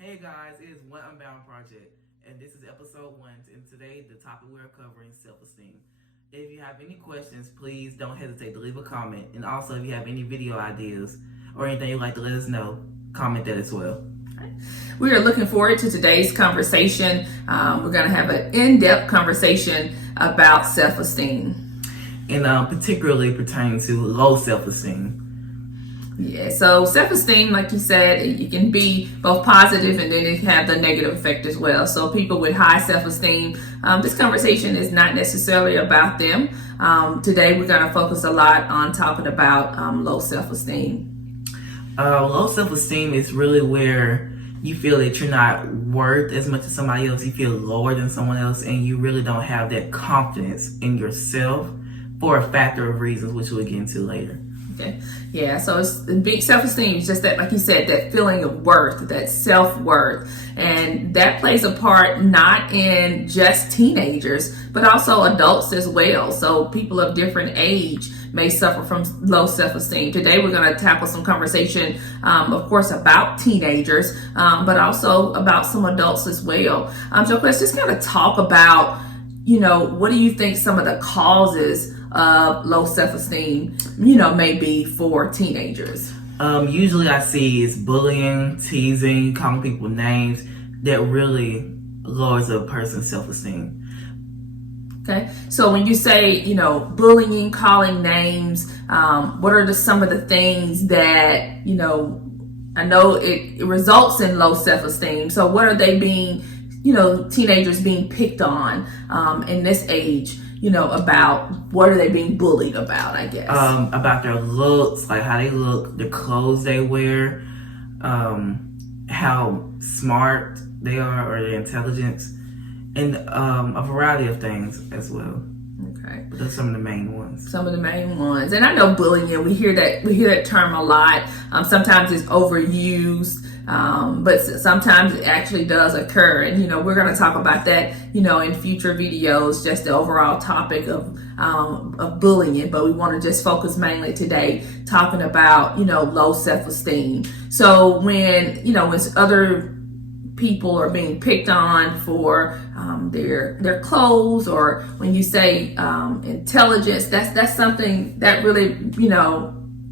Hey guys, it is One Unbound Project, and this is episode 1. And today, the topic we are covering is self esteem. If you have any questions, please don't hesitate to leave a comment. And also, if you have any video ideas or anything you'd like to let us know, comment that as well. We are looking forward to today's conversation. We're going to have an in-depth conversation about self esteem. And particularly pertaining to low self esteem. Yeah, so self-esteem, like you said, it can be both positive and then it can have the negative effect as well. So people with high self-esteem, this conversation is not necessarily about them. Today we're going to focus a lot on talking about low self-esteem. Low self-esteem is really where you feel that you're not worth as much as somebody else. You feel lower than someone else, and you really don't have that confidence in yourself for a factor of reasons, which we'll get into later. Okay. Yeah, so it's big self-esteem is just that, like you said, that feeling of worth, that self-worth. And that plays a part not in just teenagers, but also adults as well. So people of different age may suffer from low self-esteem. Today we're going to tackle some conversation, of course, about teenagers, but also about some adults as well. So Chris, just kind of talk about, what do you think some of the causes of low self-esteem, may be for teenagers? Usually I see is bullying, teasing, calling people names that really lowers a person's self-esteem. Okay, so when you say, bullying, calling names, what are some of the things that, I know it results in low self-esteem. So what are they being, teenagers being picked on in this age? About what are they being bullied about, I guess. About their looks, like how they look, the clothes they wear, how smart they are or their intelligence, and a variety of things as well. Okay. But those are some of the main ones. And I know bullying, we hear that term a lot. Sometimes it's overused. But sometimes it actually does occur. And, we're going to talk about that, in future videos, just the overall topic of bullying. But we want to just focus mainly today talking about, low self-esteem. So when other people are being picked on for their clothes, or when you say intelligence, that's something that really,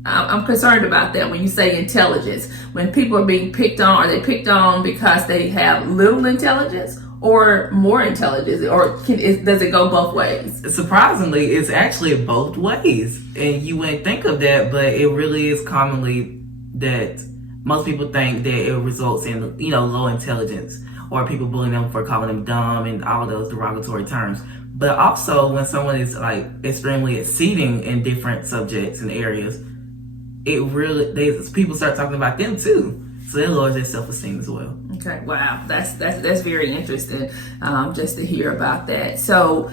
I'm concerned about that. When you say intelligence, when people are being picked on, are they picked on because they have little intelligence or more intelligence, or does it go both ways? Surprisingly, it's actually both ways, and you wouldn't think of that, but it really is commonly that most people think that it results in low intelligence, or people bullying them for calling them dumb and all those derogatory terms. But also when someone is like extremely exceeding in different subjects and areas, people start talking about them too, so it lowers their self-esteem as well. Okay, wow, that's very interesting, just to hear about that. So,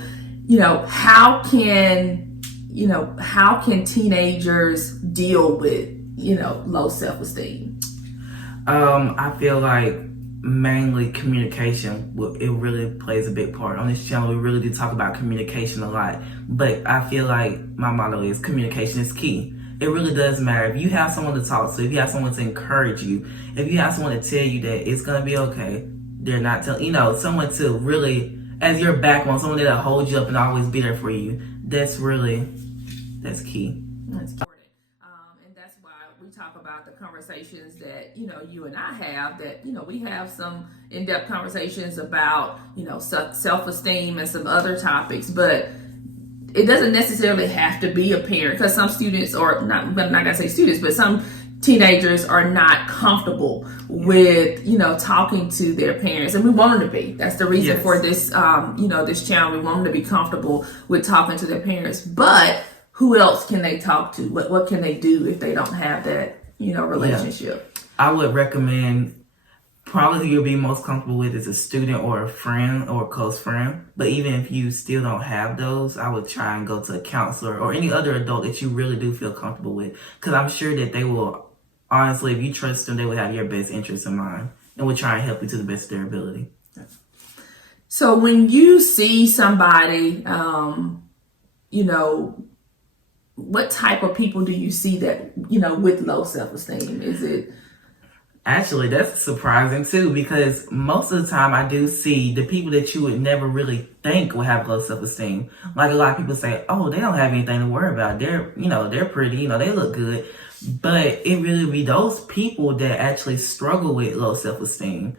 how can teenagers deal with low self-esteem? I feel like mainly communication. It really plays a big part. On this channel, we really do talk about communication a lot, but I feel like my motto is communication is key. It really does matter. If you have someone to talk to, if you have someone to encourage you, if you have someone to tell you that it's going to be okay, they're not telling, someone to really, as your backbone, someone that'll hold you up and always be there for you, that's key. That's important. And that's why we talk about the conversations that, you and I have, that, we have some in-depth conversations about, self-esteem and some other topics, but it doesn't necessarily have to be a parent, because some students, or not, I'm not gonna say students, but some teenagers are not comfortable with, talking to their parents, and we want them to be. That's the reason for this, this channel. We want them to be comfortable with talking to their parents. But who else can they talk to? What can they do if they don't have that, relationship? I would recommend, probably who you'll be most comfortable with is a student or a friend or a close friend. But even if you still don't have those, I would try and go to a counselor or any other adult that you really do feel comfortable with. Because I'm sure that they will, honestly, if you trust them, they will have your best interests in mind and will try and help you to the best of their ability. So when you see somebody, what type of people do you see that, with low self-esteem? Is it Actually, that's surprising too, because most of the time I do see the people that you would never really think would have low self-esteem. Like a lot of people say, oh, they don't have anything to worry about. They're pretty, they look good. But it really be those people that actually struggle with low self-esteem.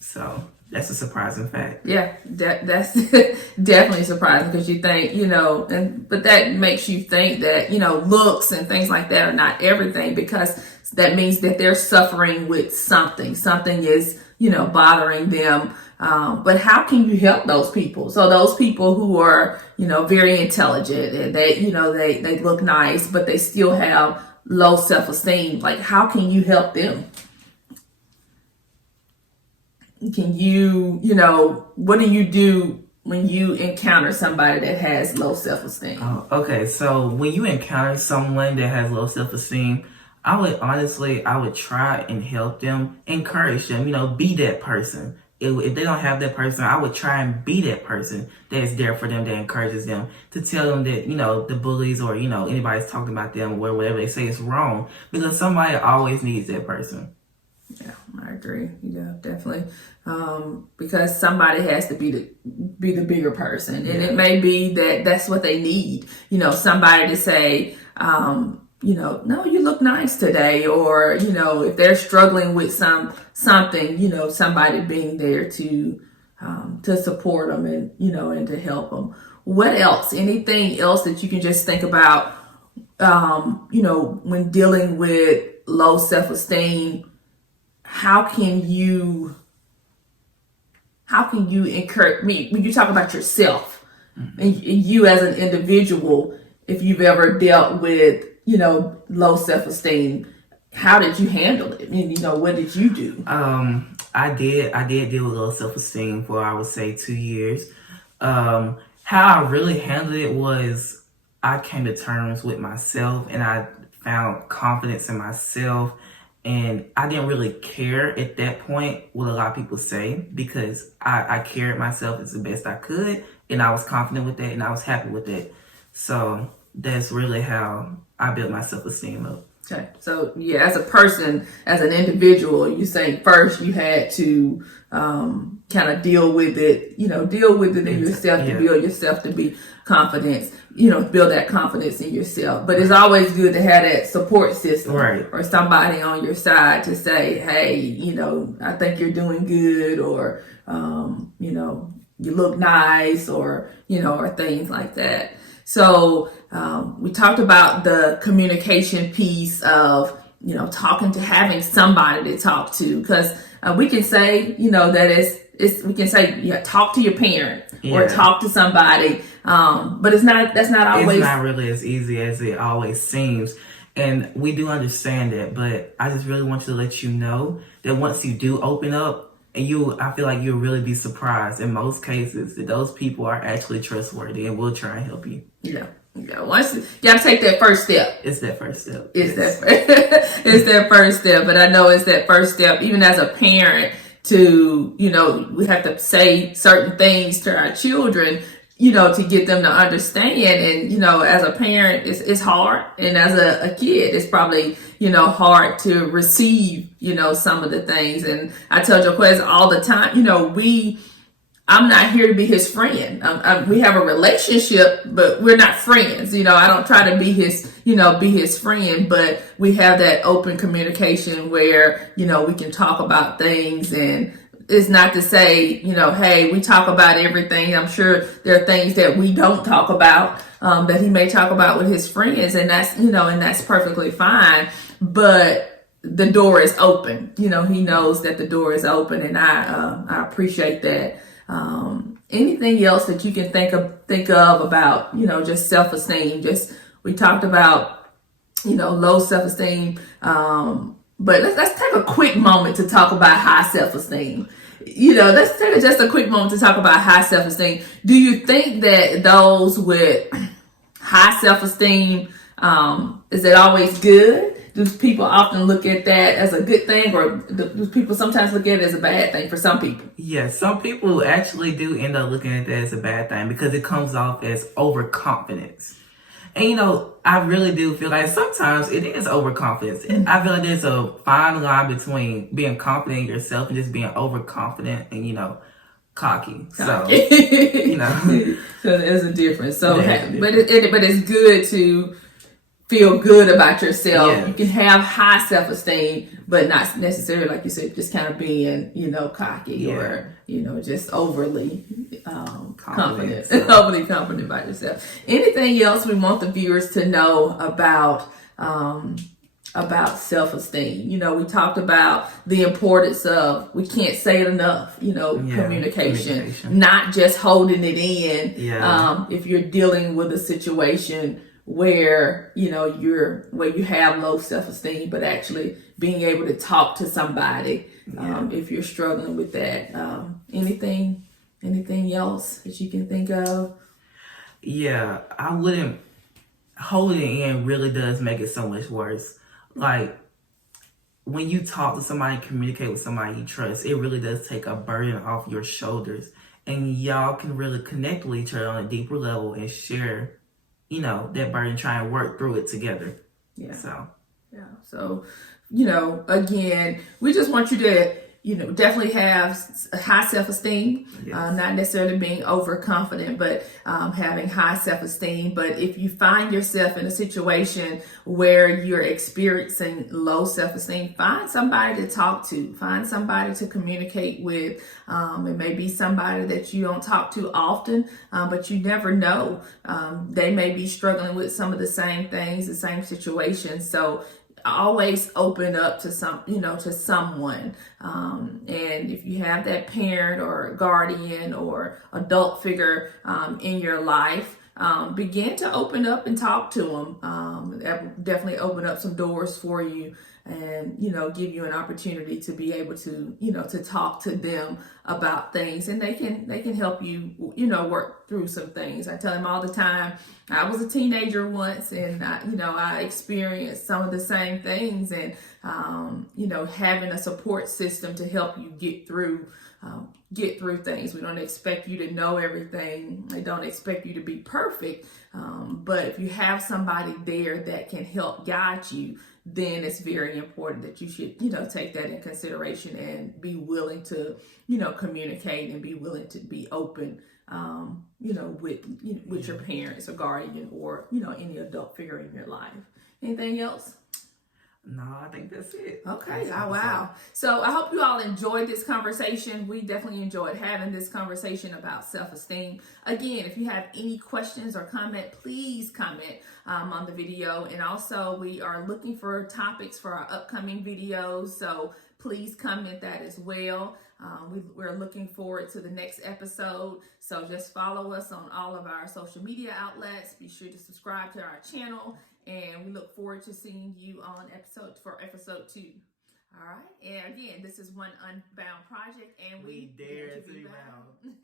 So that's a surprising fact. Yeah, that's definitely surprising, because you think, but that makes you think that, looks and things like that are not everything, because that means that they're suffering with something. Something is, bothering them. But how can you help those people? So those people who are, very intelligent, and they look nice, but they still have low self-esteem. Like, how can you help them? Can you, what do you do when you encounter somebody that has low self-esteem? Oh, okay, so when you encounter someone that has low self-esteem, I would try and help them, encourage them, be that person. If they don't have that person, I would try and be that person that's there for them, that encourages them, to tell them that, the bullies or, anybody's talking about them or whatever they say is wrong, because somebody always needs that person. Yeah, I agree. Yeah, definitely. Because somebody has to be the bigger person, and it may be that that's what they need. Somebody to say, no, you look nice today, or if they're struggling with something, somebody being there to support them and to help them. What else? Anything else that you can just think about? When dealing with low self-esteem. How can you encourage me when you talk about yourself, and you as an individual, if you've ever dealt with, low self-esteem, how did you handle it? What did you do? I did deal with low self-esteem for, I would say, 2 years. How I really handled it was I came to terms with myself, and I found confidence in myself. And I didn't really care at that point what a lot of people say, because I carried myself as the best I could, and I was confident with that, and I was happy with that. So that's really how I built my self-esteem up. Okay. So yeah, as a person, as an individual, you say first you had to kind of deal with it in yourself, to build yourself to be confident, build that confidence in yourself. But it's always good to have that support system, right, or somebody on your side to say, hey, I think you're doing good, or, you look nice, or, or things like that. So we talked about the communication piece of, having somebody to talk to, because we can say, that we can say, talk to your parent or talk to somebody, but that's not always. It's not really as easy as it always seems. And we do understand that, but I just really want to let you know that once you do open up, I feel like you'll really be surprised in most cases that those people are actually trustworthy and will try and help you. Yeah. Once you gotta take that first step. It's that first step. It's that first step. But I know it's that first step, even as a parent, to, we have to say certain things to our children, to get them to understand. And, as a parent, it's hard. And as a kid, it's probably, hard to receive, some of the things. And I tell Joquez all the time, I'm not here to be his friend. We have a relationship, but we're not friends. I don't try to be his friend, but we have that open communication where, we can talk about things. And it's not to say, hey, we talk about everything. I'm sure there are things that we don't talk about, that he may talk about with his friends, and that's perfectly fine. But the door is open. He knows that the door is open, and I appreciate that. Anything else that you can think of about, just self-esteem? We talked about, low self-esteem. But let's take a quick moment to talk about high self-esteem. Let's take just a quick moment to talk about high self-esteem. Do you think that those with high self-esteem, is it always good? Do people often look at that as a good thing, or do people sometimes look at it as a bad thing for some people? Yes, some people actually do end up looking at that as a bad thing, because it comes off as overconfidence. And I really do feel like sometimes it is overconfidence. I feel like there's a fine line between being confident in yourself and just being overconfident and cocky. So So there's a difference. So, there's a but difference. but it's good to feel good about yourself. Yes. You can have high self-esteem, but not necessarily, like you said, just kind of being, cocky or, just overly confident, overly confident about yourself. Anything else we want the viewers to know about self-esteem? We talked about the importance of, we can't say it enough, communication, not just holding it in. If you're dealing with a situation where you have low self-esteem, but actually being able to talk to somebody if you're struggling with that. Anything else that you can think of? I wouldn't. Holding it in really does make it so much worse. Like, when you talk to somebody, communicate with somebody you trust, it really does take a burden off your shoulders, and y'all can really connect with each other on a deeper level and share that burden, try and work through it together. So, again, we just want you to, definitely have high self-esteem, not necessarily being overconfident, but having high self-esteem. But if you find yourself in a situation where you're experiencing low self-esteem, find somebody to talk to, find somebody to communicate with. It may be somebody that you don't talk to often, but you never know. They may be struggling with some of the same things, the same situations. So always open up to someone. And if you have that parent or guardian or adult figure in your life, begin to open up and talk to them. That will definitely open up some doors for you, and give you an opportunity to be able to to talk to them about things, and they can help you work through some things. I tell them all the time, I was a teenager once, and I experienced some of the same things, and having a support system to help you get through things. We don't expect you to know everything. They don't expect you to be perfect. But if you have somebody there that can help guide you, then it's very important that you should, take that in consideration and be willing to, communicate and be willing to be open, with your parents or guardian or, any adult figure in your life. Anything else? No, I think that's it. Okay. Oh, wow. So I hope you all enjoyed this conversation. We definitely enjoyed having this conversation about self-esteem. Again, if you have any questions or comment, please comment on the video. And also, we are looking for topics for our upcoming videos. So please comment that as well. We're looking forward to the next episode. So just follow us on all of our social media outlets. Be sure to subscribe to our channel. And we look forward to seeing you on episode 2. All right. And again, this is One Unbound Project, and we dare to be bound.